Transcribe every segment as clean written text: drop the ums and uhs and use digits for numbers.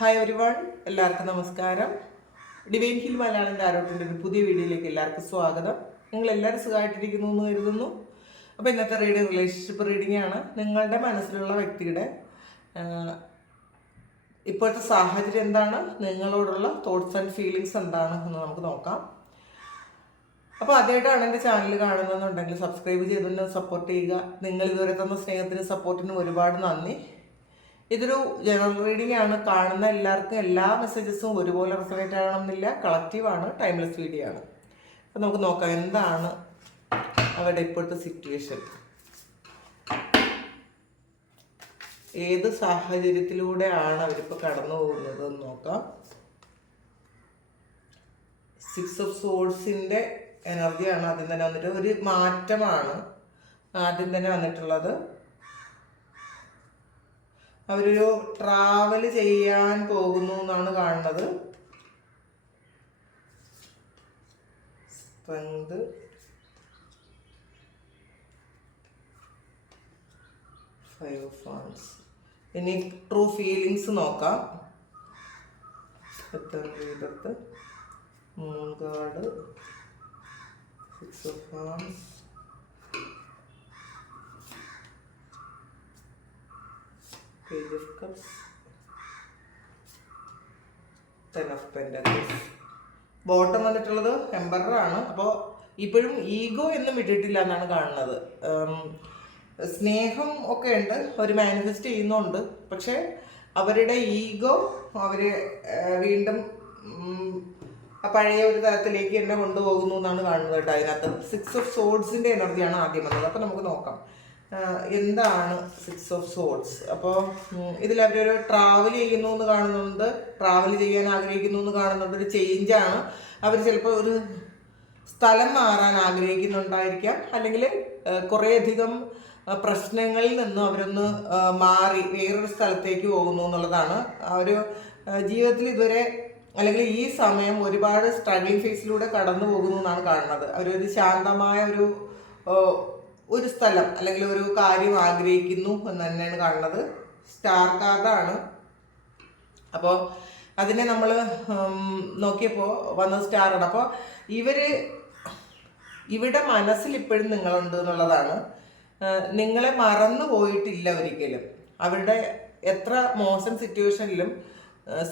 Hi everyone, എല്ലാവർക്കും നമസ്കാരം. Divine hill Malayalam ടാരോട്ടിൻ്റെ ഒരു പുതിയ വീഡിയോയിലേക്ക് എല്ലാവർക്കും സ്വാഗതം. നിങ്ങൾ എല്ലാവരും സുഖമായിട്ടിരിക്കുന്നു എന്ന് കരുതുന്നു. അപ്പോൾ ഇന്നത്തെ റീഡിംഗ് റിലേഷൻഷിപ്പ് റീഡിംഗ് ആണ്. നിങ്ങളുടെ മനസ്സിലുള്ള വ്യക്തിയുടെ ഇപ്പോഴത്തെ സാഹചര്യം എന്താണ്, നിങ്ങളോടുള്ള തോട്ട്സ് ആൻഡ് ഫീലിങ്സ് എന്താണ് എന്ന് നമുക്ക് നോക്കാം. അപ്പോൾ ആദ്യമായിട്ടാണ് എൻ്റെ ചാനൽ കാണുന്നതെന്നുണ്ടെങ്കിൽ സബ്സ്ക്രൈബ് ചെയ്തുകൊണ്ട് സപ്പോർട്ട് ചെയ്യുക. നിങ്ങൾ ഇതുവരെ തന്ന സ്നേഹത്തിനും സപ്പോർട്ടിനും ഒരുപാട് നന്ദി. ഇതൊരു ജനറൽ റീഡിംഗ് ആണ്. കാണുന്ന എല്ലാവർക്കും എല്ലാ മെസ്സേജസും ഒരുപോലെ റിസണേറ്റ് ആകണമെന്നില്ല. കളക്റ്റീവാണ്, ടൈംലെസ് വീഡിയോ ആണ്. അപ്പം നമുക്ക് നോക്കാം എന്താണ് അവരുടെ ഇപ്പോഴത്തെ സിറ്റുവേഷൻ, ഏത് സാഹചര്യത്തിലൂടെയാണ് അവരിപ്പോൾ കടന്നു പോകുന്നത് എന്ന് നോക്കാം. 6 ഓഫ് സോഴ്സിൻ്റെ എനർജിയാണ് ആദ്യം തന്നെ വന്നിട്ട്. ഒരു മാറ്റമാണ് ആദ്യം തന്നെ വന്നിട്ടുള്ളത്. അവരൊരു ട്രാവൽ ചെയ്യാൻ പോകുന്നു എന്നാണ് കാണുന്നത്. Strength, five of wands. ഇനി ട്രൂ ഫീലിങ്സ് നോക്കാം. ഇടത്ത് moon card, 6 of wands, Page of Cups, 10 of Pentacles. Bottom വന്നിട്ടുള്ളത് എംബറർ ആണ്. അപ്പോൾ ഇപ്പോഴും ഈഗോ എന്നും വിട്ടിട്ടില്ല എന്നാണ് കാണുന്നത്. സ്നേഹം ഒക്കെ ഉണ്ട്, അവർ മാനിഫെസ്റ്റ് ചെയ്യുന്നുണ്ട്. പക്ഷേ അവരുടെ ഈഗോ അവർ വീണ്ടും പഴയ ഒരു തലത്തിലേക്ക് തന്നെ കൊണ്ടുപോകുന്നു എന്നാണ് കാണുന്നത് കേട്ടോ. അതിനകത്ത് 6 ഓഫ് സോഡ്സിൻ്റെ എനർജിയാണ് ആദ്യം വന്നത്. അപ്പോൾ നമുക്ക് നോക്കാം എന്താണ് 6 ഓഫ് സോഡ്സ്. അപ്പോൾ ഇതിൽ അവരൊരു ട്രാവൽ ചെയ്യുന്നു എന്ന് കാണുന്നുണ്ട്, ട്രാവൽ ചെയ്യാൻ ആഗ്രഹിക്കുന്നു എന്ന് കാണുന്നുണ്ട്. ഒരു ചേഞ്ചാണ്. അവർ ചിലപ്പോൾ ഒരു സ്ഥലം മാറാൻ ആഗ്രഹിക്കുന്നുണ്ടായിരിക്കാം, അല്ലെങ്കിൽ കുറേയധികം പ്രശ്നങ്ങളിൽ നിന്നും അവരൊന്ന് മാറി വേറൊരു സ്ഥലത്തേക്ക് പോകുന്നു എന്നുള്ളതാണ്. അവർ ജീവിതത്തിൽ ഇതുവരെ അല്ലെങ്കിൽ ഈ സമയം ഒരുപാട് സ്ട്രഗ്ലിംഗ് ഫേസിലൂടെ കടന്നു പോകുന്നു എന്നാണ് കാണുന്നത്. അവരൊരു ശാന്തമായ ഒരു സ്ഥലം അല്ലെങ്കിൽ ഒരു കാര്യം ആഗ്രഹിക്കുന്നു എന്ന് തന്നെയാണ് കാണുന്നത്. സ്റ്റാർ കാർഡാണ്. അപ്പോൾ അതിനെ നമ്മൾ നോക്കിയപ്പോൾ വന്നത് സ്റ്റാറാണ്. അപ്പോൾ ഇവിടെ മനസ്സിൽ ഇപ്പോഴും നിങ്ങളുണ്ട് എന്നുള്ളതാണ്. നിങ്ങളെ മറന്നു പോയിട്ടില്ല ഒരിക്കലും. അവരുടെ എത്ര മോശം സിറ്റുവേഷനിലും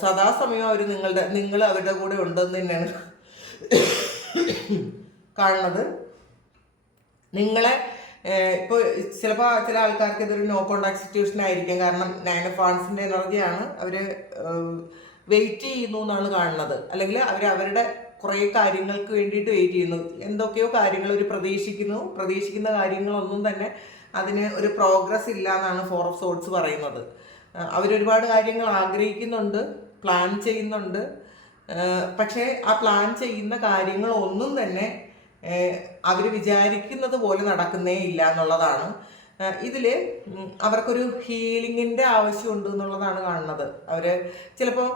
സദാസമയം നിങ്ങൾ അവരുടെ കൂടെ ഉണ്ടെന്ന് തന്നെയാണ് കാണുന്നത്. നിങ്ങളെ ഇപ്പോൾ ചിലപ്പോൾ ചില ആൾക്കാർക്ക് ഇതൊരു നോ കോണ്ടാക്ട് സിറ്റുവേഷൻ ആയിരിക്കും. കാരണം 9 ഓഫ് വാൻഡ്സിൻ്റെ എനർജിയാണ്. അവർ വെയിറ്റ് ചെയ്യുന്നു എന്നാണ് കാണുന്നത്. അല്ലെങ്കിൽ അവരുടെ കുറേ കാര്യങ്ങൾക്ക് വേണ്ടിയിട്ട് വെയിറ്റ് ചെയ്യുന്നു. എന്തൊക്കെയോ കാര്യങ്ങൾ അവർ പ്രതീക്ഷിക്കുന്ന കാര്യങ്ങളൊന്നും തന്നെ അതിന് ഒരു പ്രോഗ്രസ് ഇല്ല എന്നാണ് 4 ഓഫ് സോഡ്സ് പറയുന്നത്. അവരൊരുപാട് കാര്യങ്ങൾ ആഗ്രഹിക്കുന്നുണ്ട്, പ്ലാൻ ചെയ്യുന്നുണ്ട്. പക്ഷേ ആ പ്ലാൻ ചെയ്യുന്ന കാര്യങ്ങളൊന്നും തന്നെ അവർ വിചാരിക്കുന്നത് പോലെ നടക്കുന്നേ ഇല്ല എന്നുള്ളതാണ്. ഇതിൽ അവർക്കൊരു ഹീലിങ്ങിൻ്റെ ആവശ്യമുണ്ട് എന്നുള്ളതാണ് കാണുന്നത്. അവർ ചിലപ്പോൾ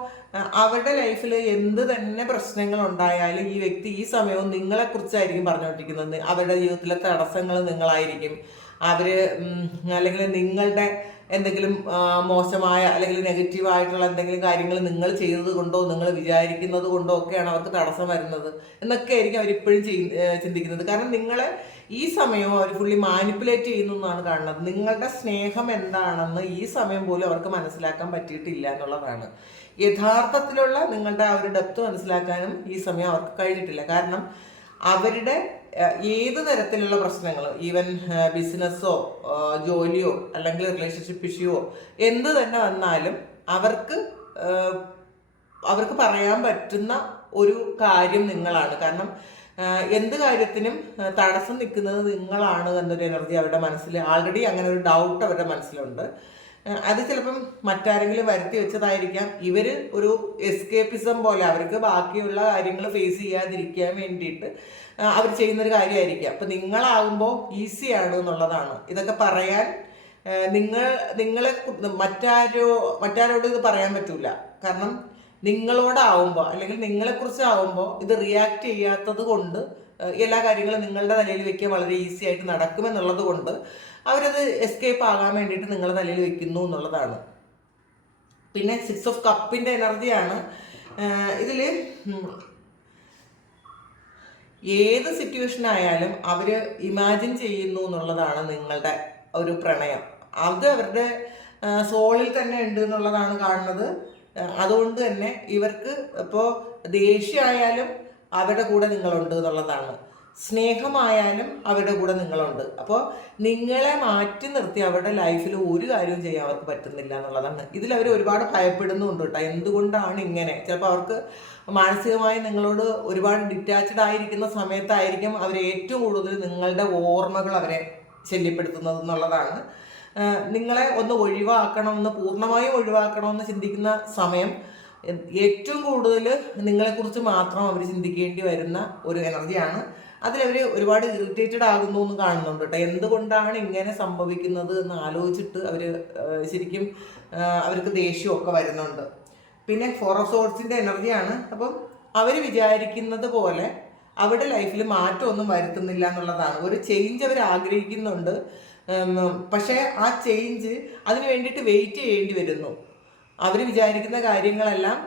അവരുടെ ലൈഫിൽ എന്ത് തന്നെ പ്രശ്നങ്ങൾ ഉണ്ടായാലും ഈ വ്യക്തി ഈ സമയവും നിങ്ങളെക്കുറിച്ചായിരിക്കും പറഞ്ഞുകൊണ്ടിരിക്കുന്നത്. അവരുടെ ജീവിതത്തിലെ തടസ്സങ്ങൾ നിങ്ങളായിരിക്കും. അല്ലെങ്കിൽ നിങ്ങളുടെ എന്തെങ്കിലും മോശമായ അല്ലെങ്കിൽ നെഗറ്റീവായിട്ടുള്ള എന്തെങ്കിലും കാര്യങ്ങൾ നിങ്ങൾ ചെയ്തത് കൊണ്ടോ നിങ്ങൾ വിചാരിക്കുന്നത് കൊണ്ടോ ഒക്കെയാണ് അവർക്ക് തടസ്സം വരുന്നത് എന്നൊക്കെ ആയിരിക്കും അവരിപ്പോഴും ചിന്തിക്കുന്നത്. കാരണം നിങ്ങളെ ഈ സമയവും അവർ ഫുള്ളി മാനിപ്പുലേറ്റ് ചെയ്യുന്നു എന്നാണ് കാണുന്നത്. നിങ്ങളുടെ സ്നേഹം എന്താണെന്ന് ഈ സമയം പോലും അവർക്ക് മനസ്സിലാക്കാൻ പറ്റിയിട്ടില്ല എന്നുള്ളതാണ്. യഥാർത്ഥത്തിലുള്ള നിങ്ങളുടെ ആ ഒരു ഡെപ്ത് മനസ്സിലാക്കാനും ഈ സമയം അവർക്ക് കഴിഞ്ഞിട്ടില്ല. കാരണം അവരുടെ ഏത് തരത്തിലുള്ള പ്രശ്നങ്ങൾ, ഈവൻ ബിസിനസ്സോ ജോലിയോ അല്ലെങ്കിൽ റിലേഷൻഷിപ്പ് ഇഷ്യൂവോ എന്ത് തന്നെ വന്നാലും അവർക്ക് പറയാൻ പറ്റുന്ന ഒരു കാര്യം നിങ്ങളാണ്. കാരണം എന്ത് കാര്യത്തിനും തടസ്സം നിൽക്കുന്നത് നിങ്ങളാണ് എന്നൊരു എനർജി അവരുടെ മനസ്സിൽ ആൾറെഡി, അങ്ങനെ ഒരു ഡൗട്ട് അവരുടെ മനസ്സിലുണ്ട്. അത് ചിലപ്പം മറ്റാരെങ്കിലും വരുത്തി വെച്ചതായിരിക്കാം. ഇവർ ഒരു എസ്കേപ്പിസം പോലെ അവർക്ക് ബാക്കിയുള്ള കാര്യങ്ങൾ ഫേസ് ചെയ്യാതിരിക്കാൻ വേണ്ടിയിട്ട് അവർ ചെയ്യുന്നൊരു കാര്യമായിരിക്കാം. അപ്പം നിങ്ങളാകുമ്പോൾ ഈസിയാണ് എന്നുള്ളതാണ്. ഇതൊക്കെ പറയാൻ മറ്റാരോട് ഇത് പറയാൻ പറ്റൂല. കാരണം നിങ്ങളോടാവുമ്പോൾ അല്ലെങ്കിൽ നിങ്ങളെക്കുറിച്ചാവുമ്പോൾ ഇത് റിയാക്ട് ചെയ്യാത്തത് കൊണ്ട് എല്ലാ കാര്യങ്ങളും നിങ്ങളുടെ തലയിൽ വെക്കാൻ വളരെ ഈസി ആയിട്ട് നടക്കുമെന്നുള്ളത് കൊണ്ട് അവരത് എസ്കേപ്പ് ആകാൻ വേണ്ടിയിട്ട് നിങ്ങളുടെ തലയിൽ വെക്കുന്നു എന്നുള്ളതാണ്. പിന്നെ 6 ഓഫ് കപ്പിൻ്റെ എനർജിയാണ്. ഇതിൽ ഏത് സിറ്റുവേഷൻ ആയാലും അവർ ഇമാജിൻ ചെയ്യുന്നു എന്നുള്ളതാണ് നിങ്ങളുടെ ഒരു പ്രണയം. അത് അവരുടെ സോളിൽ തന്നെ ഉണ്ട് എന്നുള്ളതാണ് കാണുന്നത്. അതുകൊണ്ട് തന്നെ ഇവർക്ക് ഇപ്പോൾ ദേഷ്യമായാലും അവരുടെ കൂടെ നിങ്ങളുണ്ട് എന്നുള്ളതാണ്, സ്നേഹമായാലും അവരുടെ കൂടെ നിങ്ങളുണ്ട്. അപ്പോൾ നിങ്ങളെ മാറ്റി നിർത്തി അവരുടെ ലൈഫിൽ ഒരു കാര്യവും ചെയ്യാൻ അവർക്ക് പറ്റുന്നില്ല എന്നുള്ളതാണ്. ഇതിലവർ ഒരുപാട് ഭയപ്പെടുന്നുണ്ട് കേട്ടോ. എന്തുകൊണ്ടാണ് ഇങ്ങനെ? ചിലപ്പോൾ അവർക്ക് മാനസികമായി നിങ്ങളോട് ഒരുപാട് ഡിറ്റാച്ച്ഡ് ആയിരിക്കുന്ന സമയത്തായിരിക്കും അവർ ഏറ്റവും കൂടുതൽ നിങ്ങളുടെ ഓർമ്മകൾ അവരെ ശല്യപ്പെടുത്തുന്നത് എന്നുള്ളതാണ്. നിങ്ങളെ ഒന്ന് ഒഴിവാക്കണമെന്ന്, പൂർണ്ണമായും ഒഴിവാക്കണമെന്ന് ചിന്തിക്കുന്ന സമയം ഏറ്റവും കൂടുതൽ നിങ്ങളെക്കുറിച്ച് മാത്രം അവർ ചിന്തിക്കേണ്ടി വരുന്ന ഒരു എനർജിയാണ്. അതിലവർ ഒരുപാട് ഇറിറ്റേറ്റഡ് ആകുന്നു എന്ന് കാണുന്നുണ്ട് കേട്ടോ. എന്തുകൊണ്ടാണ് ഇങ്ങനെ സംഭവിക്കുന്നത് എന്ന് ആലോചിച്ചിട്ട് അവർ ശരിക്കും അവർക്ക് ദേഷ്യമൊക്കെ വരുന്നുണ്ട്. പിന്നെ 4 ഓഫ് സോർഡ്സിൻ്റെ എനർജിയാണ്. അപ്പം അവർ വിചാരിക്കുന്നത് പോലെ അവരുടെ ലൈഫിൽ മാറ്റമൊന്നും വരുത്തുന്നില്ല എന്നുള്ളതാണ്. ഒരു ചേഞ്ച് അവർ ആഗ്രഹിക്കുന്നുണ്ട്, പക്ഷേ ആ ചേഞ്ച് അതിന് വേണ്ടിയിട്ട് വെയിറ്റ് ചെയ്യേണ്ടി വരുന്നു. അവർ വിചാരിക്കുന്ന കാര്യങ്ങളെല്ലാം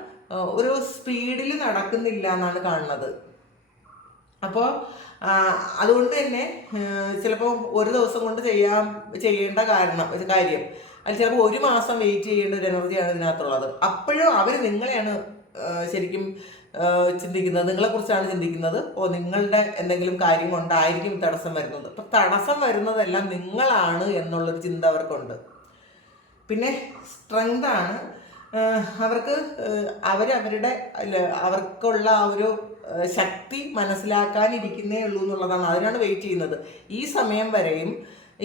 ഒരു സ്പീഡിൽ നടക്കുന്നില്ല എന്നാണ് കാണുന്നത്. അപ്പോൾ അതുകൊണ്ട് തന്നെ ചിലപ്പോൾ ഒരു ദിവസം കൊണ്ട് ചെയ്യേണ്ട കാര്യം അത് ചിലപ്പോൾ 1 മാസം വെയിറ്റ് ചെയ്യേണ്ട ഒരു എനർജിയാണ് ഇതിനകത്തുള്ളത്. അപ്പോഴും അവർ നിങ്ങളെയാണ് ശരിക്കും ചിന്തിക്കുന്നത്, നിങ്ങളെക്കുറിച്ചാണ് ചിന്തിക്കുന്നത്. നിങ്ങളുടെ എന്തെങ്കിലും കാര്യം കൊണ്ടായിരിക്കും തടസ്സം വരുന്നത്. അപ്പം തടസ്സം വരുന്നതെല്ലാം നിങ്ങളാണ് എന്നുള്ളൊരു ചിന്ത അവർക്കുണ്ട്. പിന്നെ സ്ട്രെങ്താണ്. അവർക്ക് അവർക്കുള്ള ആ ഒരു ശക്തി മനസ്സിലാക്കാനിരിക്കുന്നേ ഉള്ളൂ എന്നുള്ളതാണ്. അതിനാണ് വെയിറ്റ് ചെയ്യുന്നത്. ഈ സമയം വരെയും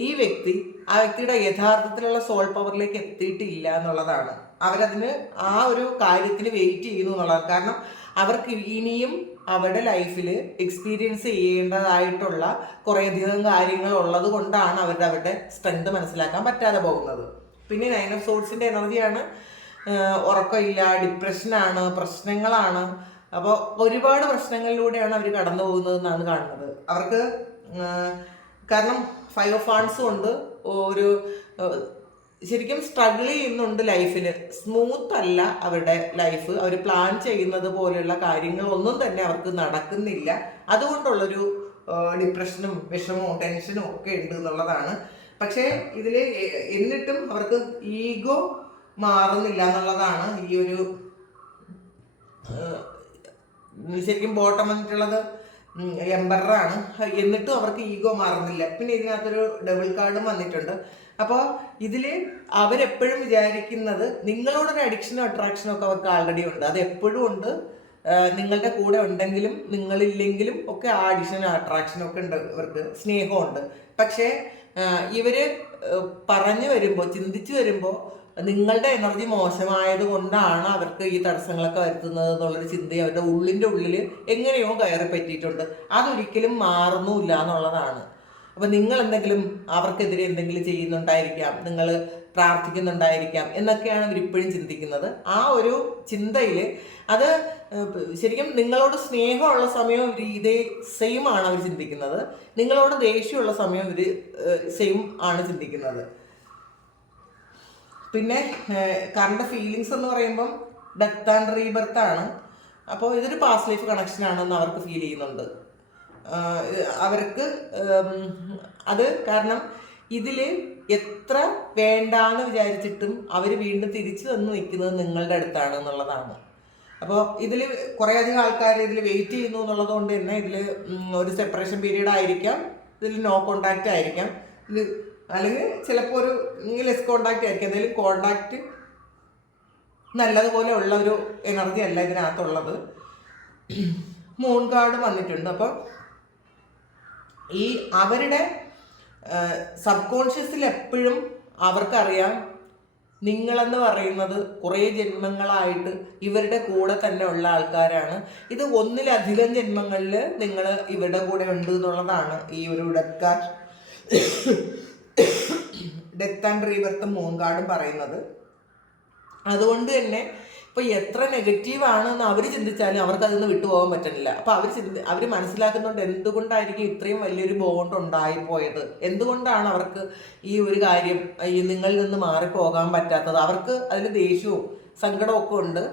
ഈ വ്യക്തി ആ വ്യക്തിയുടെ യഥാർത്ഥത്തിലുള്ള സോൾ പവറിലേക്ക് എത്തിയിട്ടില്ല എന്നുള്ളതാണ്. അവരതിന് ആ ഒരു കാര്യത്തിന് വെയിറ്റ് ചെയ്യുന്നു എന്നുള്ളതാണ്. കാരണം അവർക്ക് ഇനിയും അവരുടെ ലൈഫിൽ എക്സ്പീരിയൻസ് ചെയ്യേണ്ടതായിട്ടുള്ള കുറേയധികം കാര്യങ്ങൾ ഉള്ളത് കൊണ്ടാണ് അവരുടെ സ്ട്രെങ്ത് മനസ്സിലാക്കാൻ പറ്റാതെ പോകുന്നത്. പിന്നെ 9 ഓഫ് സോർഡ്സിൻ്റെ എനർജിയാണ്. ഉറക്കമില്ല, ഡിപ്രഷനാണ്, പ്രശ്നങ്ങളാണ്. അപ്പോൾ ഒരുപാട് പ്രശ്നങ്ങളിലൂടെയാണ് അവർ കടന്നു പോകുന്നതെന്നാണ് കാണുന്നത്. അവർക്ക് കാരണം 5 ഓഫ് വാണ്ട്സും ഉണ്ട്. ഒരു ശരിക്കും സ്ട്രഗിൾ ചെയ്യുന്നുണ്ട് ലൈഫിൽ. സ്മൂത്ത് അല്ല അവരുടെ ലൈഫ്. അവർ പ്ലാൻ ചെയ്യുന്നത് പോലെയുള്ള കാര്യങ്ങളൊന്നും തന്നെ അവർക്ക് നടക്കുന്നില്ല. അതുകൊണ്ടുള്ളൊരു ഡിപ്രഷനും വിഷമവും ടെൻഷനും ഒക്കെ ഉണ്ട് എന്നുള്ളതാണ്. പക്ഷേ ഇതിൽ എന്നിട്ടും അവർക്ക് ഈഗോ മാറുന്നില്ല എന്നുള്ളതാണ് ഈ ഒരു ശരിക്കും ബോട്ടം വന്നിട്ടുള്ളത് എംബറാണ്. എന്നിട്ടും അവർക്ക് ഈഗോ മാറുന്നില്ല. പിന്നെ ഇതിനകത്തൊരു ഡബിൾ കാർഡും വന്നിട്ടുണ്ട്. അപ്പോൾ ഇതിൽ അവരെപ്പോഴും വിചാരിക്കുന്നത് നിങ്ങളോടൊരു അഡിക്ഷനും അട്രാക്ഷനും ഒക്കെ അവർക്ക് ആൾറെഡി ഉണ്ട്. അത് എപ്പോഴും ഉണ്ട്. നിങ്ങളുടെ കൂടെ ഉണ്ടെങ്കിലും നിങ്ങളില്ലെങ്കിലും ഒക്കെ ആ അഡിക്ഷനും അട്രാക്ഷനും ഒക്കെ ഉണ്ട്. ഇവർക്ക് സ്നേഹമുണ്ട്. പക്ഷേ ഇവർ പറഞ്ഞു വരുമ്പോൾ, ചിന്തിച്ചു വരുമ്പോൾ നിങ്ങളുടെ എനർജി മോശമായത് കൊണ്ടാണ് അവർക്ക് ഈ തടസ്സങ്ങളൊക്കെ വരുത്തുന്നത് എന്നുള്ളൊരു ചിന്ത അവരുടെ ഉള്ളിൻ്റെ ഉള്ളിൽ എങ്ങനെയോ കയറി പറ്റിയിട്ടുണ്ട്. അതൊരിക്കലും മാറുന്നുമില്ല എന്നുള്ളതാണ്. അപ്പം നിങ്ങൾ എന്തെങ്കിലും അവർക്കെതിരെ എന്തെങ്കിലും ചെയ്യുന്നുണ്ടായിരിക്കാം, നിങ്ങൾ പ്രാർത്ഥിക്കുന്നുണ്ടായിരിക്കാം എന്നൊക്കെയാണ് ഇവരിപ്പോഴും ചിന്തിക്കുന്നത്. ആ ഒരു ചിന്തയിൽ അത് ശരിക്കും നിങ്ങളോട് സ്നേഹമുള്ള സമയം ഇവർ ഇതേ സെയിം ആണ് അവർ ചിന്തിക്കുന്നത്. നിങ്ങളോട് ദേഷ്യമുള്ള സമയം ഇവർ സെയിം ആണ് ചിന്തിക്കുന്നത്. പിന്നെ കറണ്ട് ഫീലിങ്സ് എന്ന് പറയുമ്പം ഡെത്ത് ആൻഡ് റീബർത്ത് ആണ്. അപ്പോൾ ഇതൊരു പാസ്റ്റ് ലൈഫ് കണക്ഷൻ ആണെന്ന് അവർക്ക് ഫീൽ ചെയ്യുന്നുണ്ട്. അവർക്ക് അത് കാരണം ഇതിൽ എത്ര വേണ്ടാന്ന് വിചാരിച്ചിട്ടും അവർ വീണ്ടും തിരിച്ചു വന്ന് നിൽക്കുന്നത് നിങ്ങളുടെ അടുത്താണ് എന്നുള്ളതാണ്. അപ്പോൾ ഇതിൽ കുറേയധികം ആൾക്കാർ ഇതിൽ വെയിറ്റ് ചെയ്യുന്നു എന്നുള്ളത് കൊണ്ട് തന്നെ ഇതിൽ ഒരു സെപ്പറേഷൻ പീരീഡ് ആയിരിക്കാം, ഇതിൽ നോ കോണ്ടാക്റ്റ് ആയിരിക്കാം, ഇത് അല്ലെങ്കിൽ ചിലപ്പോൾ ഒരു ലെസ് കോണ്ടാക്റ്റ് ആയിരിക്കും. എന്തെങ്കിലും കോണ്ടാക്റ്റ് നല്ലതുപോലെ ഉള്ള ഒരു എനർജി അല്ല ഇതിനകത്തുള്ളത്. മൂൺ കാർഡ് വന്നിട്ടുണ്ട്. അപ്പോൾ ഈ അവരുടെ സബ് കോൺഷ്യസിൽ എപ്പോഴും അവർക്കറിയാം നിങ്ങളെന്ന് പറയുന്നത് കുറേ ജന്മങ്ങളായിട്ട് ഇവരുടെ കൂടെ തന്നെ ഉള്ള ആൾക്കാരാണ്. ഇത് ഒന്നിലധികം ജന്മങ്ങളിൽ നിങ്ങൾ ഇവരുടെ കൂടെ ഉണ്ട് എന്നുള്ളതാണ് ഈ ഒരു ഡെത്ത് ആൻഡ് റീബർത്ത് മൂൺ കാർഡും പറയുന്നത്. അതുകൊണ്ട് തന്നെ ഇപ്പോൾ എത്ര നെഗറ്റീവാണെന്ന് അവർ ചിന്തിച്ചാലും അവർക്ക് അതിൽ നിന്ന് വിട്ടുപോകാൻ പറ്റുന്നില്ല. അപ്പോൾ അവർ മനസ്സിലാക്കുന്നുണ്ട് എന്തുകൊണ്ടായിരിക്കും ഇത്രയും വലിയൊരു ബോണ്ട് ഉണ്ടായിപ്പോയത്, എന്തുകൊണ്ടാണ് അവർക്ക് ഈ ഒരു കാര്യം ഈ നിങ്ങളിൽ നിന്ന് മാറിപ്പോകാൻ പറ്റാത്തത്. അവർക്ക് അതിൽ ദേഷ്യവും സങ്കടമൊക്കെ ഉണ്ട്.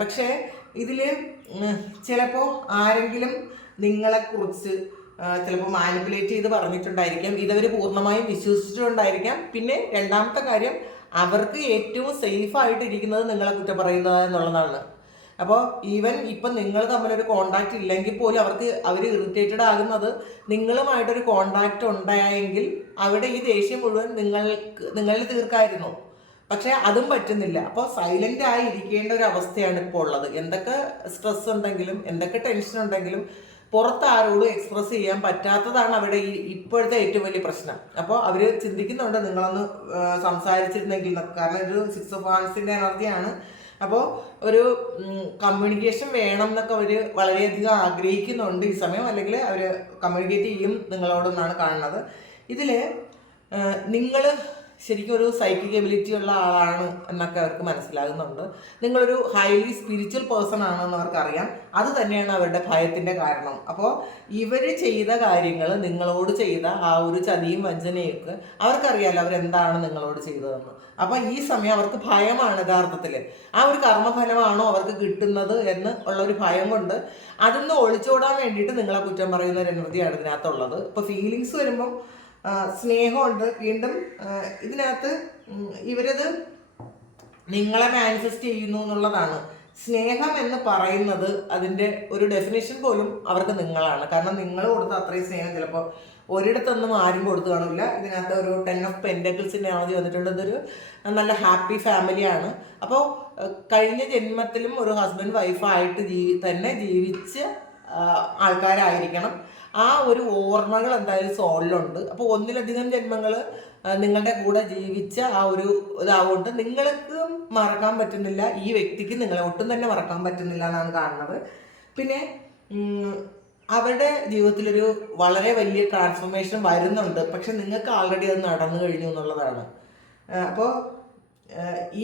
പക്ഷേ ഇതിൽ ചിലപ്പോൾ ആരെങ്കിലും നിങ്ങളെക്കുറിച്ച് ചിലപ്പോൾ മാനിപ്പുലേറ്റ് ചെയ്ത് പറഞ്ഞിട്ടുണ്ടായിരിക്കാം, ഇതവർ പൂർണ്ണമായും വിശ്വസിച്ചിട്ടുണ്ടായിരിക്കാം. പിന്നെ രണ്ടാമത്തെ കാര്യം, അവർക്ക് ഏറ്റവും സേഫായിട്ട് ഇരിക്കുന്നത് നിങ്ങളെ കുറ്റം പറയുന്നത് എന്നുള്ളതാണ്. അപ്പോൾ ഈവൻ ഇപ്പം നിങ്ങൾ തമ്മിലൊരു കോണ്ടാക്റ്റ് ഇല്ലെങ്കിൽ പോലും അവർ ഇറിറ്റേറ്റഡ് ആകുന്നത് നിങ്ങളുമായിട്ടൊരു കോണ്ടാക്റ്റ് ഉണ്ടായെങ്കിൽ അവിടെ ഈ ദേഷ്യം മുഴുവൻ നിങ്ങളിൽ തീർക്കായിരുന്നു. പക്ഷെ അതും പറ്റുന്നില്ല. അപ്പോൾ സൈലൻ്റ് ആയി ഇരിക്കേണ്ട ഒരു അവസ്ഥയാണ് ഇപ്പോൾ ഉള്ളത്. എന്തൊക്കെ സ്ട്രെസ് ഉണ്ടെങ്കിലും എന്തൊക്കെ ടെൻഷൻ ഉണ്ടെങ്കിലും പുറത്ത് ആരോടും എക്സ്പ്രസ് ചെയ്യാൻ പറ്റാത്തതാണ് അവിടെ ഇപ്പോഴത്തെ ഏറ്റവും വലിയ പ്രശ്നം. അപ്പോൾ അവർ ചിന്തിക്കുന്നുണ്ട് നിങ്ങളൊന്ന് സംസാരിച്ചിരുന്നെങ്കിൽ, കാരണം ഒരു 6 of Wandsന്റെ എനർജിയാണ്. അപ്പോൾ ഒരു കമ്മ്യൂണിക്കേഷൻ വേണം എന്നൊക്കെ അവർ വളരെയധികം ആഗ്രഹിക്കുന്നുണ്ട് ഈ സമയം, അല്ലെങ്കിൽ അവർ കമ്മ്യൂണിക്കേറ്റ് ചെയ്യും നിങ്ങളോടെന്നാണ് കാണുന്നത്. ഇതിൽ നിങ്ങൾ ശരിക്കും ഒരു സൈക്കിക് എബിലിറ്റി ഉള്ള ആളാണ് എന്നൊക്കെ അവർക്ക് മനസ്സിലാകുന്നുണ്ട്. നിങ്ങളൊരു ഹൈലി സ്പിരിച്വൽ പേഴ്സൺ ആണെന്ന് അവർക്കറിയാം. അത് തന്നെയാണ് അവരുടെ ഭയത്തിൻ്റെ കാരണം. അപ്പോൾ ഇവർ ചെയ്ത കാര്യങ്ങൾ, നിങ്ങളോട് ചെയ്ത ആ ഒരു ചതിയും വഞ്ചനയൊക്കെ അവർക്കറിയാമല്ലോ അവരെന്താണ് നിങ്ങളോട് ചെയ്തതെന്ന്. അപ്പോൾ ഈ സമയം അവർക്ക് ഭയമാണ് യഥാർത്ഥത്തിൽ. ആ ഒരു കർമ്മഫലമാണോ അവർക്ക് കിട്ടുന്നത് എന്ന് ഉള്ളൊരു ഭയം കൊണ്ട് അതിൽ നിന്ന് ഒളിച്ചോടാൻ വേണ്ടിയിട്ട് നിങ്ങളെ കുറ്റം പറയുന്ന ഒരു എനർജിയാണ് ഇതിനകത്തുള്ളത്. ഇപ്പോൾ ഫീലിങ്സ് വരുമ്പം സ്നേഹമുണ്ട്. വീണ്ടും ഇതിനകത്ത് ഇവരത് നിങ്ങളെ മാനിഫെസ്റ്റ് ചെയ്യുന്നു എന്നുള്ളതാണ്. സ്നേഹം എന്ന് പറയുന്നത് അതിൻ്റെ ഒരു ഡെഫിനേഷൻ പോലും അവർക്ക് നിങ്ങളാണ്. കാരണം നിങ്ങൾ കൊടുത്ത അത്രയും സ്നേഹം ചിലപ്പോൾ ഒരിടത്തൊന്നും ആരും കൊടുത്തു കാണില്ല. ഇതിനകത്ത് ഒരു 10 of Pentacles എനർജി വന്നിട്ടുണ്ട്. ഇതൊരു നല്ല ഹാപ്പി ഫാമിലിയാണ്. അപ്പോൾ കഴിഞ്ഞ ജന്മത്തിലും ഒരു ഹസ്ബൻഡ് വൈഫായിട്ട് തന്നെ ജീവിച്ച ആൾക്കാരായിരിക്കണം. ആ ഒരു ഓർമ്മകൾ എന്തായാലും സോളിലുണ്ട്. അപ്പോൾ ഒന്നിലധികം ജന്മങ്ങൾ നിങ്ങളുടെ കൂടെ ജീവിച്ച ആ ഒരു ഇതാവുകൊണ്ട് നിങ്ങൾക്ക് മറക്കാൻ പറ്റുന്നില്ല, ഈ വ്യക്തിക്ക് നിങ്ങളെ ഒട്ടും തന്നെ മറക്കാൻ പറ്റുന്നില്ല എന്നാണ് കാണുന്നത്. പിന്നെ അവരുടെ ജീവിതത്തിലൊരു വളരെ വലിയ ട്രാൻസ്ഫോർമേഷൻ വരുന്നുണ്ട്. പക്ഷെ നിങ്ങൾക്ക് ആൾറെഡി അത് നടന്നു കഴിഞ്ഞു എന്നുള്ളതാണ്. അപ്പോൾ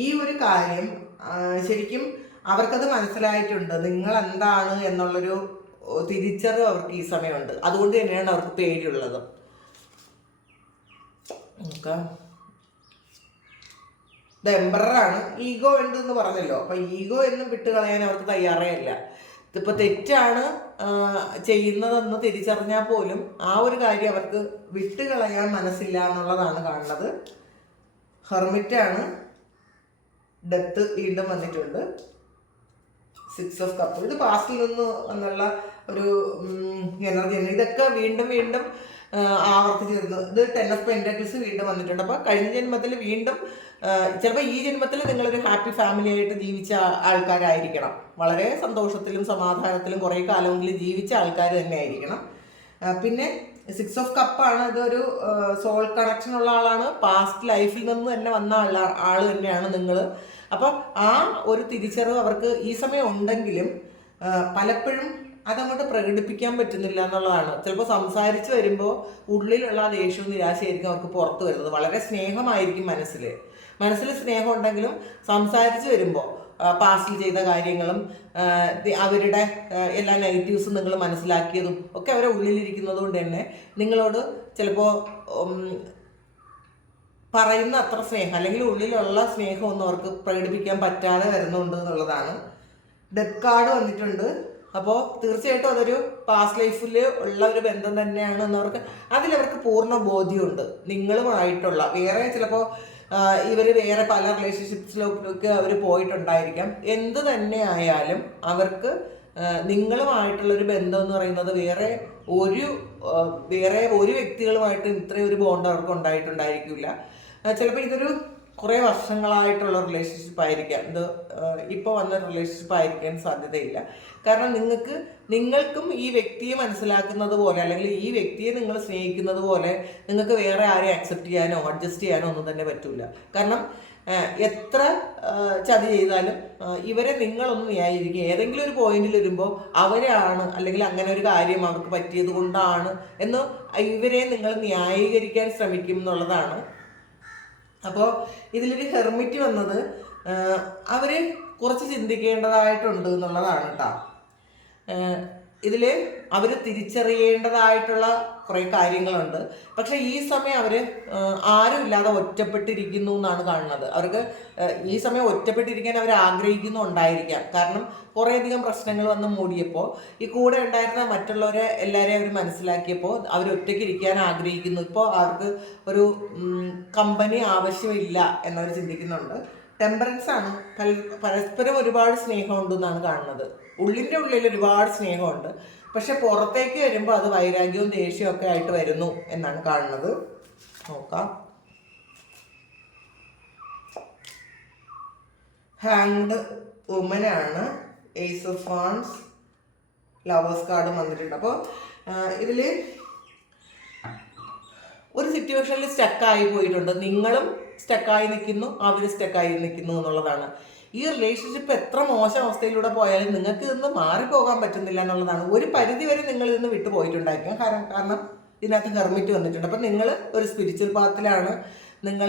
ഈ ഒരു കാര്യം ശരിക്കും അവർക്കത് മനസ്സിലായിട്ടുണ്ട്. നിങ്ങൾ എന്താണ് എന്നുള്ളൊരു തിരിച്ചറിവ് അവർക്ക് ഈ സമയമുണ്ട്. അതുകൊണ്ട് തന്നെയാണ് അവർക്ക് പേടിയുള്ളത്. ഇത് എംപററാണ്. ഈഗോ ഉണ്ടെന്ന് പറഞ്ഞല്ലോ. അപ്പം ഈഗോ എന്നും വിട്ടുകളയാൻ അവർക്ക് തയ്യാറേ അല്ല. ഇതിപ്പോൾ തെറ്റാണ് ചെയ്യുന്നതെന്ന് തിരിച്ചറിഞ്ഞാൽ പോലും ആ ഒരു കാര്യം അവർക്ക് വിട്ടുകളയാൻ മനസ്സില്ല എന്നുള്ളതാണ് കാണുന്നത്. ഹെർമിറ്റാണ്. ഡെത്ത് വീണ്ടും വന്നിട്ടുണ്ട്. 6 of Cups. ഇത് പാസ്റ്റിൽ നിന്ന് എന്നുള്ള ഒരു എനർജിയാണ്. ഇതൊക്കെ വീണ്ടും വീണ്ടും ആവർത്തിച്ച് വരുന്നു. ഇത് 10 of Pentacles വീണ്ടും വന്നിട്ടുണ്ട്. അപ്പോൾ കഴിഞ്ഞ ജന്മത്തിൽ വീണ്ടും ചിലപ്പോൾ ഈ ജന്മത്തിൽ നിങ്ങളൊരു ഹാപ്പി ഫാമിലി ആയിട്ട് ജീവിച്ച ആൾക്കാരായിരിക്കണം. വളരെ സന്തോഷത്തിലും സമാധാനത്തിലും കുറേ കാലമെങ്കിലും ജീവിച്ച ആൾക്കാർ തന്നെ ആയിരിക്കണം. പിന്നെ 6 of Cups ആണ്. ഇതൊരു സോൾ കണക്ഷൻ ഉള്ള ആളാണ്. പാസ്റ്റ് ലൈഫിൽ നിന്ന് തന്നെ വന്ന ആൾ തന്നെയാണ് നിങ്ങൾ. അപ്പം ആ ഒരു തിരിച്ചറിവ് അവർക്ക് ഈ സമയം ഉണ്ടെങ്കിലും പലപ്പോഴും അതങ്ങോട്ട് പ്രകടിപ്പിക്കാൻ പറ്റുന്നില്ല എന്നുള്ളതാണ്. ചിലപ്പോൾ സംസാരിച്ച് വരുമ്പോൾ ഉള്ളിലുള്ള ദേഷ്യവും നിരാശയായിരിക്കും അവർക്ക് പുറത്ത് വരുന്നത്. വളരെ സ്നേഹമായിരിക്കും മനസ്സിൽ സ്നേഹം ഉണ്ടെങ്കിലും സംസാരിച്ച് വരുമ്പോൾ പാസ്റ്റിൽ ചെയ്ത കാര്യങ്ങളും അവരുടെ എല്ലാ നെഗറ്റീവ്സും നിങ്ങൾ മനസ്സിലാക്കിയതും ഒക്കെ അവരെ ഉള്ളിലിരിക്കുന്നത് കൊണ്ട് തന്നെ നിങ്ങളോട് ചിലപ്പോൾ പറയുന്ന അത്ര സ്നേഹം അല്ലെങ്കിൽ ഉള്ളിലുള്ള സ്നേഹമൊന്നും അവർക്ക് പ്രകടിപ്പിക്കാൻ പറ്റാതെ വരുന്നുണ്ട് എന്നുള്ളതാണ്. ഡെത്ത് കാർഡ് വന്നിട്ടുണ്ട്. അപ്പോൾ തീർച്ചയായിട്ടും അതൊരു പാസ്റ്റ് ലൈഫിൽ ഉള്ള ഒരു ബന്ധം തന്നെയാണ് എന്നവർക്ക് അതിലവർക്ക് പൂർണ്ണ ബോധ്യമുണ്ട്. നിങ്ങളുമായിട്ടുള്ള വേറെ ചിലപ്പോൾ ഇവർ വേറെ പല റിലേഷൻഷിപ്സിലൊക്കെ അവർ പോയിട്ടുണ്ടായിരിക്കാം. എന്ത് തന്നെ ആയാലും അവർക്ക് നിങ്ങളുമായിട്ടുള്ളൊരു ബന്ധം എന്ന് പറയുന്നത് വേറെ ഒരു വ്യക്തികളുമായിട്ട് ഇത്രയും ഒരു ബോണ്ട് അവർക്ക് ഉണ്ടായിട്ടുണ്ടായിരിക്കില്ല. ചിലപ്പോൾ ഇതൊരു കുറേ വർഷങ്ങളായിട്ടുള്ള റിലേഷൻഷിപ്പ് ആയിരിക്കാം. ഇത് ഇപ്പോൾ വന്ന റിലേഷൻഷിപ്പ് ആയിരിക്കാൻ സാധ്യതയില്ല. കാരണം നിങ്ങൾക്കും ഈ വ്യക്തിയെ മനസ്സിലാക്കുന്നത് പോലെ അല്ലെങ്കിൽ ഈ വ്യക്തിയെ നിങ്ങൾ സ്നേഹിക്കുന്നത് പോലെ നിങ്ങൾക്ക് വേറെ ആരെയും അക്സെപ്റ്റ് ചെയ്യാനോ അഡ്ജസ്റ്റ് ചെയ്യാനോ ഒന്നും തന്നെ പറ്റില്ല. കാരണം എത്ര ചതി ചെയ്താലും ഇവരെ നിങ്ങളൊന്നും ന്യായീകരിക്കുക. ഏതെങ്കിലും ഒരു പോയിന്റിൽ വരുമ്പോൾ അവരാണ് അല്ലെങ്കിൽ അങ്ങനെ ഒരു കാര്യം അവർക്ക് പറ്റിയത് കൊണ്ടാണ് എന്ന് ഇവരെ നിങ്ങൾ ന്യായീകരിക്കാൻ ശ്രമിക്കും എന്നുള്ളതാണ്. അപ്പോൾ ഇതിലൊരു ഹെർമിറ്റ് വന്നത് അവർ കുറച്ച് ചിന്തിക്കേണ്ടതായിട്ടുണ്ട് എന്നുള്ളതാണ് കേട്ടോ. ഇതിൽ അവർ തിരിച്ചറിയേണ്ടതായിട്ടുള്ള കുറേ കാര്യങ്ങളുണ്ട്. പക്ഷെ ഈ സമയം അവർ ആരും ഇല്ലാതെ ഒറ്റപ്പെട്ടിരിക്കുന്നു എന്നാണ് കാണുന്നത്. അവർക്ക് ഈ സമയം ഒറ്റപ്പെട്ടിരിക്കാൻ അവർ ആഗ്രഹിക്കുന്നുണ്ടായിരിക്കാം. കാരണം കുറേയധികം പ്രശ്നങ്ങൾ വന്ന് മൂടിയപ്പോൾ ഈ കൂടെ ഉണ്ടായിരുന്ന മറ്റുള്ളവരെ എല്ലാവരെയും അവർ മനസ്സിലാക്കിയപ്പോൾ അവർ ഒറ്റയ്ക്ക് ഇരിക്കാൻ ആഗ്രഹിക്കുന്നു. ഇപ്പോൾ അവർക്ക് ഒരു കമ്പനി ആവശ്യമില്ല എന്നവർ ചിന്തിക്കുന്നുണ്ട്. ടെമ്പറൻസ് ആണ്. പരസ്പരം ഒരുപാട് സ്നേഹമുണ്ടെന്നാണ് കാണുന്നത്. ഉള്ളിൻ്റെ ഉള്ളിൽ ഒരുപാട് സ്നേഹമുണ്ട്. പക്ഷെ പുറത്തേക്ക് വരുമ്പോൾ അത് വൈരാഗ്യവും ദേഷ്യവും ഒക്കെ ആയിട്ട് വരുന്നു എന്നാണ് കാണുന്നത്. നോക്കാം. ഹാങ്ഡ് വുമനാണ്. ഏസ് ഓഫ് വാൺസ്, ലവേഴ്സ് കാർഡും വന്നിട്ടുണ്ട്. അപ്പോൾ ഇതിൽ ഒരു സിറ്റുവേഷനിൽ സ്റ്റക്കായി പോയിട്ടുണ്ട്. നിങ്ങളും സ്റ്റക്കായി നിൽക്കുന്നു, അവർ സ്റ്റക്കായി നിൽക്കുന്നു എന്നുള്ളതാണ്. ഈ റിലേഷൻഷിപ്പ് എത്ര മോശം അവസ്ഥയിലൂടെ പോയാലും നിങ്ങൾക്ക് ഇന്ന് മാറിപ്പോകാൻ പറ്റുന്നില്ല എന്നുള്ളതാണ്. ഒരു പരിധി വരെ നിങ്ങൾ ഇന്ന് വിട്ടു പോയിട്ടുണ്ടായിരിക്കും. കാരണം ഇതിനകത്ത് ഹെർമിറ്റ് വന്നിട്ടുണ്ട്. അപ്പം നിങ്ങൾ ഒരു സ്പിരിച്വൽ പാത്തിലാണ്. നിങ്ങൾ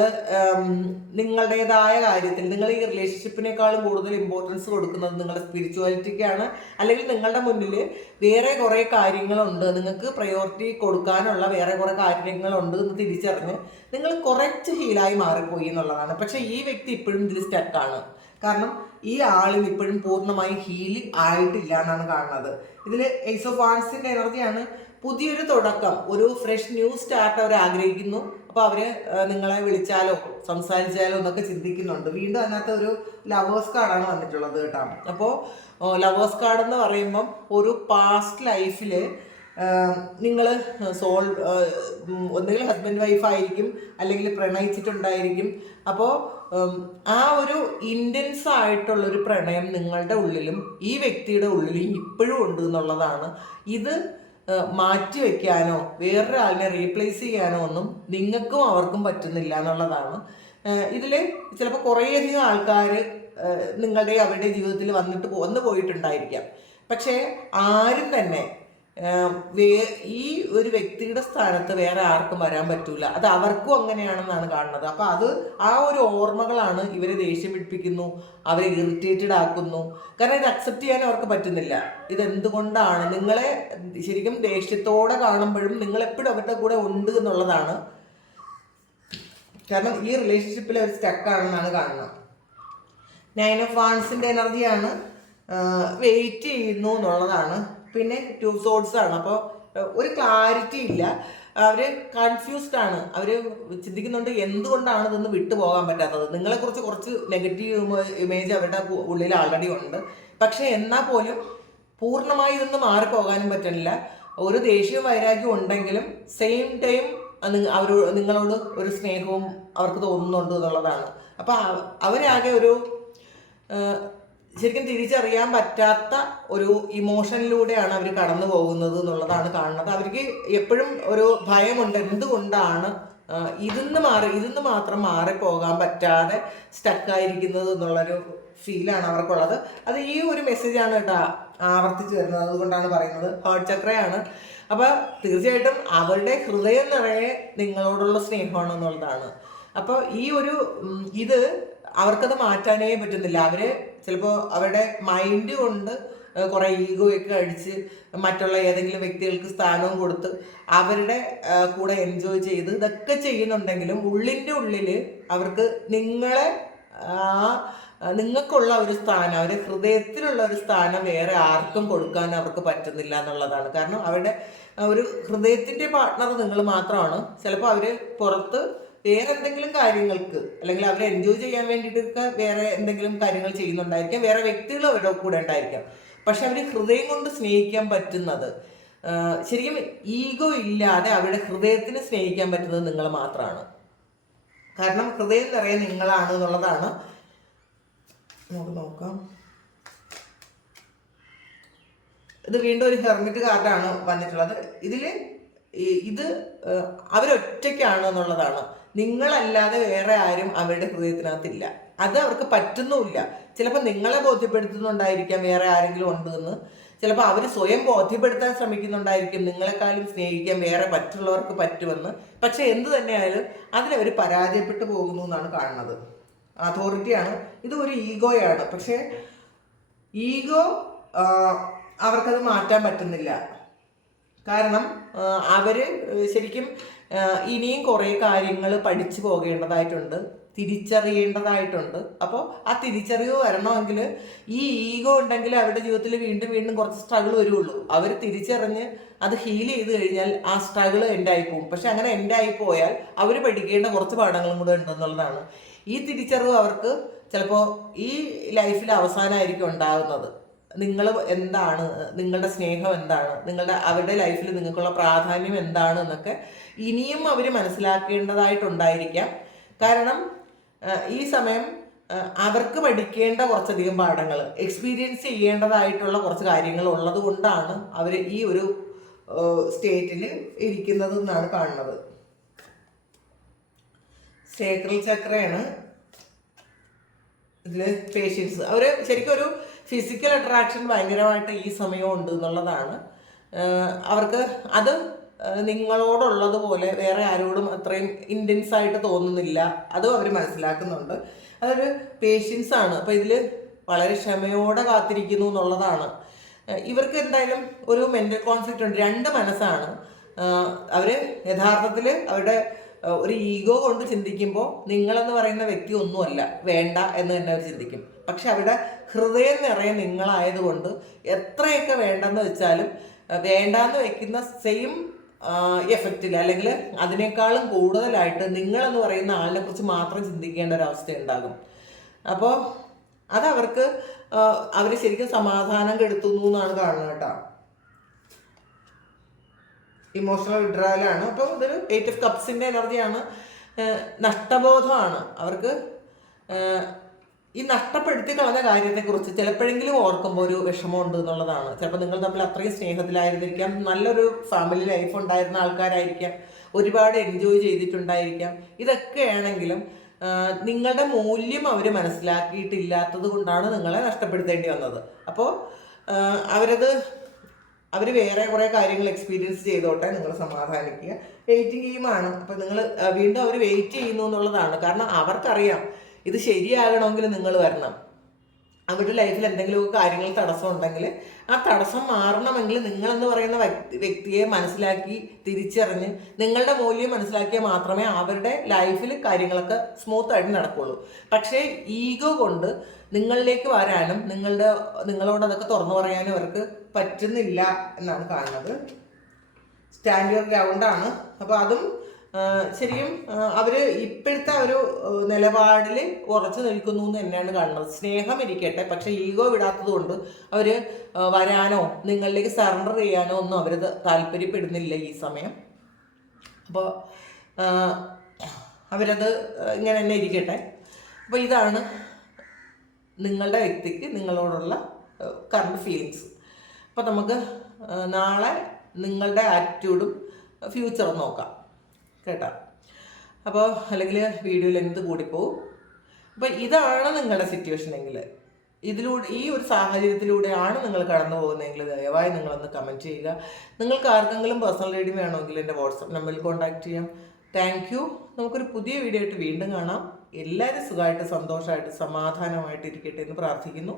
നിങ്ങളുടേതായ കാര്യത്തിൽ നിങ്ങൾ ഈ റിലേഷൻഷിപ്പിനേക്കാളും കൂടുതൽ ഇമ്പോർട്ടൻസ് കൊടുക്കുന്നത് നിങ്ങളുടെ സ്പിരിച്വാലിറ്റിക്കാണ്. അല്ലെങ്കിൽ നിങ്ങളുടെ മുന്നിൽ വേറെ കുറേ കാര്യങ്ങളുണ്ട്, നിങ്ങൾക്ക് പ്രയോറിറ്റി കൊടുക്കാനുള്ള വേറെ കുറേ കാര്യങ്ങളുണ്ട് എന്ന് തിരിച്ചറിഞ്ഞ് നിങ്ങൾ കുറച്ച് ഹീലായി മാറിപ്പോയി എന്നുള്ളതാണ്. പക്ഷേ ഈ വ്യക്തി ഇപ്പോഴും ഇതിൽ സ്റ്റക്കാണ്. കാരണം ഈ ആളിന് ഇപ്പോഴും പൂർണ്ണമായി ഹീൽ ആയിട്ടില്ല എന്നാണ് കാണുന്നത്. ഇതിൽ ഏസ് ഓഫ് വാൺസിൻ്റെ എനർജിയാണ്. പുതിയൊരു തുടക്കം, ഒരു ഫ്രഷ് ന്യൂ സ്റ്റാർട്ട് അവർ ആഗ്രഹിക്കുന്നു. അപ്പോൾ അവർ നിങ്ങളെ വിളിച്ചാലോ സംസാരിച്ചാലോ എന്നൊക്കെ ചിന്തിക്കുന്നുണ്ട്. വീണ്ടും അതിനകത്ത് ഒരു ലവേഴ്സ് കാർഡാണ് വന്നിട്ടുള്ളത് കേട്ടോ. അപ്പോൾ ലവേഴ്സ് കാർഡ് എന്ന് പറയുമ്പം ഒരു പാസ്റ്റ് ലൈഫിൽ നിങ്ങൾ ഒന്നുകിൽ ഹസ്ബൻഡ് വൈഫ് ആയിരിക്കും, അല്ലെങ്കിൽ പ്രണയിച്ചിട്ടുണ്ടായിരിക്കും. അപ്പോൾ ആ ഒരു ഇൻറ്റൻസ് ആയിട്ടുള്ളൊരു പ്രണയം നിങ്ങളുടെ ഉള്ളിലും ഈ വ്യക്തിയുടെ ഉള്ളിലും ഇപ്പോഴും ഉണ്ട് എന്നുള്ളതാണ്. ഇത് മാറ്റി വയ്ക്കാനോ വേറൊരാളിനെ റീപ്ലേസ് ചെയ്യാനോ ഒന്നും നിങ്ങൾക്കും അവർക്കും പറ്റുന്നില്ല എന്നുള്ളതാണ്. ഇതിൽ ചിലപ്പോൾ കുറേയധികം ആൾക്കാർ നിങ്ങളുടെ അവരുടെ ജീവിതത്തിൽ വന്നു പോയിട്ടുണ്ടായിരിക്കാം. പക്ഷേ ആരും തന്നെ ഈ ഒരു വ്യക്തിയുടെ സ്ഥാനത്ത് വേറെ ആർക്കും വരാൻ പറ്റൂല. അത് അവർക്കും അങ്ങനെയാണെന്നാണ് കാണുന്നത്. അപ്പം അത് ആ ഒരു ഓർമ്മകളാണ് ഇവരെ ദേഷ്യം പിടിപ്പിക്കുന്നു, അവരെ ഇറിറ്റേറ്റഡ് ആക്കുന്നു. കാരണം ഇത് അക്സെപ്റ്റ് ചെയ്യാൻ അവർക്ക് പറ്റുന്നില്ല. ഇതെന്തുകൊണ്ടാണ് നിങ്ങളെ ശരിക്കും ദേഷ്യത്തോടെ കാണുമ്പോഴും നിങ്ങളെപ്പോഴും അവരുടെ കൂടെ ഉണ്ട് എന്നുള്ളതാണ്. കാരണം ഈ റിലേഷൻഷിപ്പിൽ അവർ സ്റ്റക്കാണെന്നാണ് കാണുന്നത്. 9 ഓഫ് വാൺസിൻ്റെ എനർജിയാണ്. വെയിറ്റ് ചെയ്യുന്നു എന്നുള്ളതാണ്. പിന്നെ 2 സോർഡ്സ് ആണ്. അപ്പോൾ ഒരു ക്ലാരിറ്റി ഇല്ല. അവർ കൺഫ്യൂസ്ഡ് ആണ്. അവർ ചിന്തിക്കുന്നുണ്ട് എന്തുകൊണ്ടാണ് ഇതൊന്ന് വിട്ടു പോകാൻ പറ്റാത്തത്. നിങ്ങളെക്കുറിച്ച് കുറച്ച് നെഗറ്റീവ് ഇമേജ് അവരുടെ ഉള്ളിൽ ആൾറെഡി ഉണ്ട്. പക്ഷേ എന്നാൽ പോലും പൂർണ്ണമായി ഇതൊന്ന് മാറിപ്പോകാനും പറ്റുന്നില്ല. ഒരു ദേഷ്യവും വൈരാഗ്യവും ഉണ്ടെങ്കിലും സെയിം ടൈം നിങ്ങളോട് ഒരു സ്നേഹവും അവർക്ക് തോന്നുന്നുണ്ട് എന്നുള്ളതാണ്. അപ്പോൾ അവരാകെ ഒരു ശരിക്കും തിരിച്ചറിയാൻ പറ്റാത്ത ഒരു ഇമോഷനിലൂടെയാണ് അവർ കടന്നു പോകുന്നത് എന്നുള്ളതാണ് കാണുന്നത്. അവർക്ക് എപ്പോഴും ഒരു ഭയമുണ്ട്, എന്തുകൊണ്ടാണ് ഇതിന്ന് മാത്രം മാറിപ്പോകാൻ പറ്റാതെ സ്റ്റക്കായിരിക്കുന്നത് എന്നുള്ളൊരു ഫീലാണ് അവർക്കുള്ളത്. അത് ഈ ഒരു മെസ്സേജാണ് കേട്ടോ ആവർത്തിച്ച് വരുന്നത്. അതുകൊണ്ടാണ് പറയുന്നത്. ഹാർട്ട് ചക്രയാണ്. അപ്പോൾ തീർച്ചയായിട്ടും അവരുടെ ഹൃദയം നിറയെ നിങ്ങളോടുള്ള സ്നേഹമാണ് എന്നുള്ളതാണ്. അപ്പോൾ ഈ ഒരു ഇത് അവർക്കത് മാറ്റാനേ പറ്റുന്നില്ല. അവർ ചിലപ്പോൾ അവരുടെ മൈൻഡ് കൊണ്ട് കുറേ ഈഗോയൊക്കെ അടിച്ച് മറ്റുള്ള ഏതെങ്കിലും വ്യക്തികൾക്ക് സ്ഥാനവും കൊടുത്ത് അവരുടെ കൂടെ എൻജോയ് ചെയ്ത് ഇതൊക്കെ ചെയ്യുന്നുണ്ടെങ്കിലും ഉള്ളിൻ്റെ ഉള്ളിൽ അവർക്ക് നിങ്ങൾക്കുള്ള ഒരു സ്ഥാനം, അവരുടെ ഹൃദയത്തിലുള്ള ഒരു സ്ഥാനം വേറെ ആർക്കും കൊടുക്കാൻ അവർക്ക് പറ്റുന്നില്ല എന്നുള്ളതാണ്. കാരണം അവരുടെ ഒരു ഹൃദയത്തിൻ്റെ പാർട്ട്ണർ നിങ്ങൾ മാത്രമാണ്. ചിലപ്പോൾ അവർ പുറത്ത് വേറെ എന്തെങ്കിലും കാര്യങ്ങൾക്ക് അല്ലെങ്കിൽ അവരെ എൻജോയ് ചെയ്യാൻ വേണ്ടിയിട്ടൊക്കെ വേറെ എന്തെങ്കിലും കാര്യങ്ങൾ ചെയ്യുന്നുണ്ടായിരിക്കാം, വേറെ വ്യക്തികൾ അവരുടെ കൂടെ ഉണ്ടായിരിക്കാം. പക്ഷെ അവർ ഹൃദയം കൊണ്ട് സ്നേഹിക്കാൻ പറ്റുന്നത്, ശരിക്കും ഈഗോ ഇല്ലാതെ അവരുടെ ഹൃദയത്തിന് സ്നേഹിക്കാൻ പറ്റുന്നത് നിങ്ങൾ മാത്രമാണ്. കാരണം ഹൃദയം നിറയെ നിങ്ങളാണ് എന്നുള്ളതാണ്. നമുക്ക് നോക്കാം. ഇത് വീണ്ടും ഒരു ഹെർമിറ്റ് കാർഡാണ് വന്നിട്ടുള്ളത്. ഇത് അവരൊറ്റയ്ക്കാണ് എന്നുള്ളതാണ്. നിങ്ങളല്ലാതെ വേറെ ആരും അവരുടെ ഹൃദയത്തിനകത്തില്ല. അത് അവർക്ക് പറ്റുന്നുമില്ല. ചിലപ്പോൾ നിങ്ങളെ ബോധ്യപ്പെടുത്തുന്നുണ്ടായിരിക്കാം വേറെ ആരെങ്കിലും ഉണ്ടെന്ന്. ചിലപ്പോൾ അവർ സ്വയം ബോധ്യപ്പെടുത്താൻ ശ്രമിക്കുന്നുണ്ടായിരിക്കും നിങ്ങളെക്കാളും സ്നേഹിക്കാൻ വേറെ മറ്റുള്ളവർക്ക് പറ്റുമെന്ന്. പക്ഷെ എന്ത് തന്നെയായാലും അതിലവർ പരാജയപ്പെട്ടു പോകുന്നു എന്നാണ് കാണുന്നത്. അതോറിറ്റിയാണ്. ഇത് ഒരു ഈഗോയാണ്. പക്ഷേ ഈഗോ അവർക്കത് മാറ്റാൻ പറ്റുന്നില്ല. കാരണം അവർ ശരിക്കും ഇനിയും കുറേ കാര്യങ്ങൾ പഠിച്ചു പോകേണ്ടതായിട്ടുണ്ട്, തിരിച്ചറിയേണ്ടതായിട്ടുണ്ട്. അപ്പോൾ ആ തിരിച്ചറിവ് വരണമെങ്കിൽ ഈ ഈഗോ ഉണ്ടെങ്കിൽ അവരുടെ ജീവിതത്തിൽ വീണ്ടും വീണ്ടും കുറച്ച് സ്ട്രഗിൾ വരുള്ളൂ. അവർ തിരിച്ചറിഞ്ഞ് അത് ഹീൽ ചെയ്ത് കഴിഞ്ഞാൽ ആ സ്ട്രഗിൾ എൻഡായി പോകും. പക്ഷെ അങ്ങനെ എൻഡായി പോയാൽ അവർ പഠിക്കേണ്ട കുറച്ച് പാഠങ്ങളും കൂടെ ഉണ്ടെന്നുള്ളതാണ്. ഈ തിരിച്ചറിവ് അവർക്ക് ചിലപ്പോൾ ഈ ലൈഫിൽ അവസാനമായിരിക്കും ഉണ്ടാകുന്നത്. നിങ്ങൾ എന്താണ്, നിങ്ങളുടെ സ്നേഹം എന്താണ്, അവരുടെ ലൈഫിൽ നിങ്ങൾക്കുള്ള പ്രാധാന്യം എന്താണ് എന്നൊക്കെ ഇനിയും അവർ മനസ്സിലാക്കേണ്ടതായിട്ടുണ്ടായിരിക്കാം. കാരണം ഈ സമയം അവർക്ക് പഠിക്കേണ്ട കുറച്ചധികം പാഠങ്ങൾ, എക്സ്പീരിയൻസ് ചെയ്യേണ്ടതായിട്ടുള്ള കുറച്ച് കാര്യങ്ങൾ ഉള്ളത് കൊണ്ടാണ് അവർ ഈ ഒരു സ്റ്റേറ്റിൽ ഇരിക്കുന്നത് എന്നാണ് കാണുന്നത്. സേക്രൽ ചക്രയാണ് ഇതിൽ പേഷ്യൻസ്. അവർ ശരിക്കും ഒരു ഫിസിക്കൽ അട്രാക്ഷൻ ഭയങ്കരമായിട്ട് ഈ സമയം ഉണ്ട് എന്നുള്ളതാണ്. അവർക്ക് അത് നിങ്ങളോടുള്ളതുപോലെ വേറെ ആരോടും അത്രയും ഇൻറ്റൻസ് ആയിട്ട് തോന്നുന്നില്ല. അതും അവർ മനസ്സിലാക്കുന്നുണ്ട്. അതൊരു പേഷ്യൻസ് ആണ്. അപ്പോൾ ഇതിൽ വളരെ ക്ഷമയോടെ കാത്തിരിക്കുന്നു എന്നുള്ളതാണ്. ഇവർക്ക് എന്തായാലും ഒരു മെൻ്റൽ കോൺഫ്ലിക്റ്റ് ഉണ്ട്. രണ്ട് മനസ്സാണ്. അവർ യഥാർത്ഥത്തിൽ അവരുടെ ഒരു ഈഗോ കൊണ്ട് ചിന്തിക്കുമ്പോൾ നിങ്ങളെന്ന് പറയുന്ന വ്യക്തി ഒന്നുമല്ല, വേണ്ട എന്ന് തന്നെ അവർ ചിന്തിക്കും. പക്ഷെ അവരുടെ ഹൃദയം നിറയെ നിങ്ങളായതുകൊണ്ട് എത്രയൊക്കെ വേണ്ടെന്ന് വെച്ചാലും വേണ്ടാന്ന് വെക്കുന്ന സെയിം എഫക്റ്റിൽ അല്ലെങ്കിൽ അതിനേക്കാളും കൂടുതലായിട്ട് നിങ്ങളെന്ന് പറയുന്ന ആളിനെ കുറിച്ച് മാത്രം ചിന്തിക്കേണ്ട ഒരവസ്ഥ ഉണ്ടാകും. അപ്പോൾ അതവർക്ക് അവർ ശരിക്കും സമാധാനം കെടുത്തുന്നു എന്നാണ് കാണുന്നത് കേട്ടോ. ഇമോഷണൽ വിഡ്രായലാണ്. അപ്പോൾ ഇതൊരു 8 ഓഫ് കപ്സിൻ്റെ എനർജിയാണ്. നഷ്ടബോധമാണ് അവർക്ക്. ഈ നഷ്ടപ്പെടുത്തി കളഞ്ഞ കാര്യത്തെക്കുറിച്ച് ചിലപ്പോഴെങ്കിലും ഓർക്കുമ്പോൾ ഒരു വിഷമമുണ്ട് എന്നുള്ളതാണ്. ചിലപ്പോൾ നിങ്ങൾ തമ്മിൽ അത്രയും സ്നേഹത്തിലായിരുന്നിരിക്കാം, നല്ലൊരു ഫാമിലി ലൈഫ് ഉണ്ടായിരുന്ന ആൾക്കാരായിരിക്കാം, ഒരുപാട് എൻജോയ് ചെയ്തിട്ടുണ്ടായിരിക്കാം. ഇതൊക്കെയാണെങ്കിലും നിങ്ങളുടെ മൂല്യം അവർ മനസ്സിലാക്കിയിട്ടില്ലാത്തത് കൊണ്ടാണ് നിങ്ങളെ നഷ്ടപ്പെടുത്തേണ്ടി വന്നത്. അപ്പോൾ അവർ വേറെ കുറേ കാര്യങ്ങൾ എക്സ്പീരിയൻസ് ചെയ്തോട്ടെ, നിങ്ങൾ സമാധാനിക്കുക. വെയിറ്റിംഗ് ഗെയിമാണ്. അപ്പോൾ നിങ്ങൾ വീണ്ടും അവർ വെയിറ്റ് ചെയ്യുന്നു എന്നുള്ളതാണ്. കാരണം അവർക്കറിയാം ഇത് ശരിയാകണമെങ്കിൽ നിങ്ങൾ വരണം. അവരുടെ ലൈഫിൽ എന്തെങ്കിലുമൊക്കെ കാര്യങ്ങൾ തടസ്സം ഉണ്ടെങ്കിൽ ആ തടസ്സം മാറണമെങ്കിൽ നിങ്ങളെന്ന് പറയുന്ന വ്യക്തിയെ മനസ്സിലാക്കി തിരിച്ചറിഞ്ഞ് നിങ്ങളുടെ മൂല്യം മനസ്സിലാക്കിയാൽ മാത്രമേ അവരുടെ ലൈഫിൽ കാര്യങ്ങളൊക്കെ സ്മൂത്തായിട്ട് നടക്കുകയുള്ളൂ. പക്ഷേ ഈഗോ കൊണ്ട് നിങ്ങളിലേക്ക് വരാനും നിങ്ങളോട് അതൊക്കെ തുറന്നു പറയാനും അവർക്ക് പറ്റുന്നില്ല എന്നാണ് കാണുന്നത്. സ്റ്റാൻഡ് യുവർ ഗ്രൗണ്ടാണ്. അപ്പോൾ അതും ശരിക്കും അവർ ഇപ്പോഴത്തെ ഒരു നിലപാടിൽ ഉറച്ചു നിൽക്കുന്നു എന്ന് തന്നെയാണ് കാണുന്നത്. സ്നേഹം ഇരിക്കട്ടെ, പക്ഷേ ഈഗോ വിടാത്തത് കൊണ്ട് അവർ വരാനോ നിങ്ങളിലേക്ക് സറണ്ടർ ചെയ്യാനോ ഒന്നും അവർ താല്പര്യപ്പെടുന്നില്ല ഈ സമയം. അപ്പോൾ അവരത് ഇങ്ങനെ തന്നെ ഇരിക്കട്ടെ. അപ്പോൾ ഇതാണ് നിങ്ങളുടെ വ്യക്തിക്ക് നിങ്ങളോടുള്ള കറണ്ട് ഫീലിങ്സ്. അപ്പോൾ നമുക്ക് നാളെ നിങ്ങളുടെ ആറ്റിറ്റ്യൂഡും ഫ്യൂച്ചറും നോക്കാം കേട്ടോ. അപ്പോൾ അല്ലെങ്കിൽ വീഡിയോ ലെങ്ത് കൂടിപ്പോവും. അപ്പോൾ ഇതാണ് നിങ്ങളുടെ സിറ്റുവേഷൻ എങ്കിൽ, ഈ ഒരു സാഹചര്യത്തിലൂടെയാണ് നിങ്ങൾ കടന്നു പോകുന്നതെങ്കിൽ ദയവായി നിങ്ങളൊന്ന് കമൻറ്റ് ചെയ്യുക. നിങ്ങൾക്ക് ആർക്കെങ്കിലും പേഴ്സണൽ റീഡിംഗ് വേണമെങ്കിൽ എൻ്റെ വാട്സപ്പ് നമ്പറിൽ കോൺടാക്റ്റ് ചെയ്യാം. Thank you. നമുക്കൊരു പുതിയ വീഡിയോ ആയിട്ട് വീണ്ടും കാണാം. എല്ലാവരും സുഖമായിട്ട് സന്തോഷമായിട്ട് സമാധാനമായിട്ട് ഇരിക്കട്ടെ എന്ന് പ്രാർത്ഥിക്കുന്നു.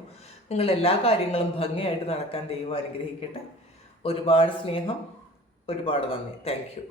നിങ്ങളുടെ എല്ലാ കാര്യങ്ങളും ഭംഗിയായിട്ട് നടക്കാൻ ദൈവം അനുഗ്രഹിക്കട്ടെ. ഒരുപാട് സ്നേഹം, ഒരുപാട് നന്ദി. Thank you.